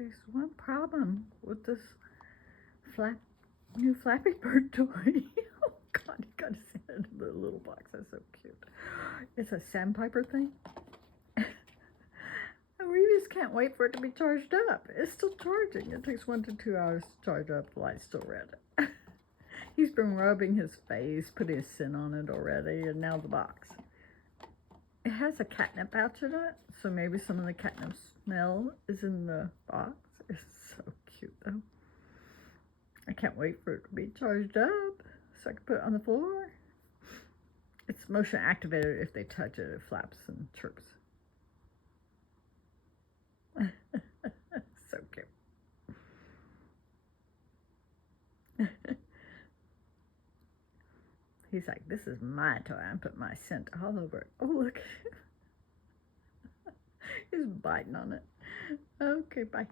There's one problem with this new Flappy Bird toy. Oh God, you gotta see it in the little box. That's so cute. It's a sandpiper thing. And Revus can't wait for it to be charged up. It's still charging. It takes 1 to 2 hours to charge up. The light's still red. He's been rubbing his face, putting his scent on it already, and now the box. It has a catnip pouch in it, so maybe some of the catnip smell is in the box. It's so cute though. I can't wait for it to be charged up so I can put it on the floor. It's motion activated. If they touch it, it flaps and chirps. So cute. He's like, this is my toy. I put my scent all over it. Oh, look. He's biting on it. Okay, bye.